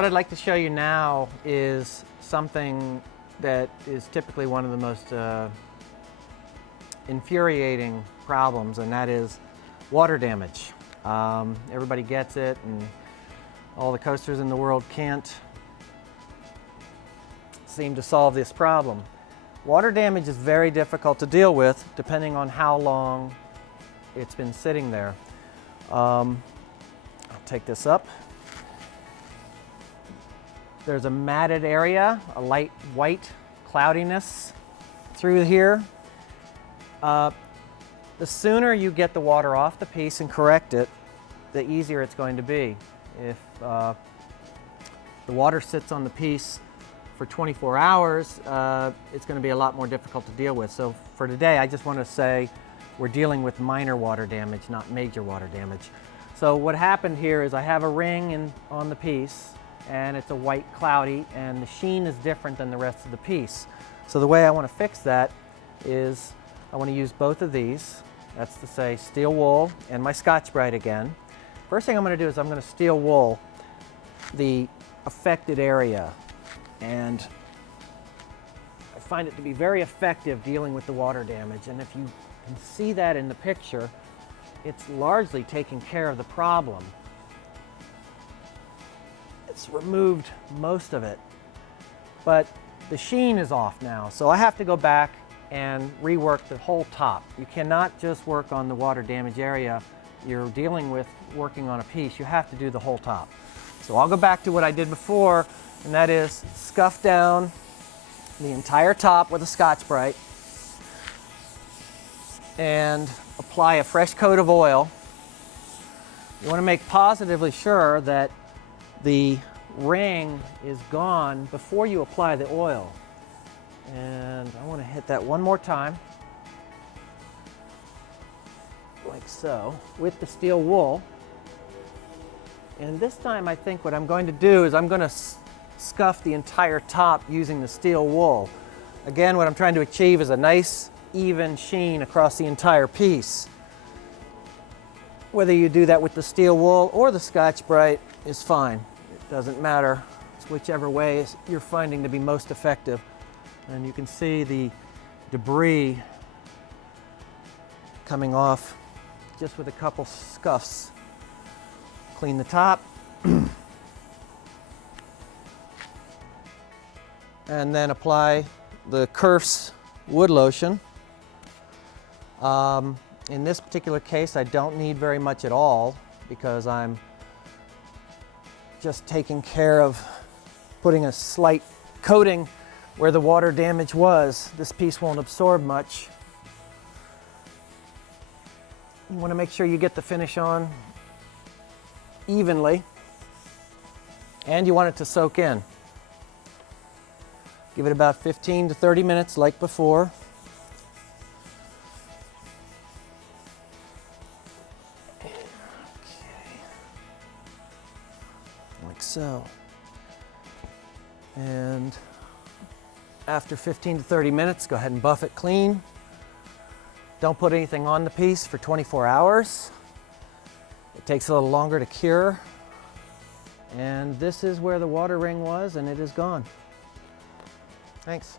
what I'd like to show you now is something that is typically one of the most infuriating problems, and that is water damage. Everybody gets it, and all the coasters in the world can't seem to solve this problem. Water damage is very difficult to deal with depending on how long it's been sitting there. I'll take this up. There's a matted area, a light white cloudiness through here. The sooner you get the water off the piece and correct it, the easier it's going to be. If the water sits on the piece for 24 hours, it's going to be a lot more difficult to deal with. So for today, I just want to say we're dealing with minor water damage, not major water damage. So what happened here is I have a ring on the piece, and it's a white cloudy, and the sheen is different than the rest of the piece. So the way I want to fix that is I want to use both of these. That's to say steel wool and my Scotch-Brite again. First thing I'm going to do is I'm going to steel wool the affected area, and I find it to be very effective dealing with the water damage. And if you can see that in the picture, it's largely taking care of the problem. It's removed most of it, but the sheen is off now, so I have to go back and rework the whole top. You cannot just work on the water damage area. You're dealing with working on a piece. You have to do the whole top. So I'll go back to what I did before, and that is scuff down the entire top with a Scotch-Brite and apply a fresh coat of oil. You want to make positively sure that the ring is gone before you apply the oil. And I want to hit that one more time, like so, with the steel wool. And this time I think what I'm going to do is I'm going to scuff the entire top using the steel wool. Again, what I'm trying to achieve is a nice even sheen across the entire piece. Whether you do that with the steel wool or the Scotch-Brite is fine. It doesn't matter. It's whichever way you're finding to be most effective. And you can see the debris coming off just with a couple scuffs. Clean the top. And then apply the Kerf's wood lotion. In this particular case, I don't need very much at all because I'm just taking care of putting a slight coating where the water damage was. This piece won't absorb much. You want to make sure you get the finish on evenly, and you want it to soak in. Give it about 15 to 30 minutes like before. Okay. Like so. And after 15 to 30 minutes, go ahead and buff it clean. Don't put anything on the piece for 24 hours. It takes a little longer to cure. And this is where the water ring was, and it is gone. Thanks.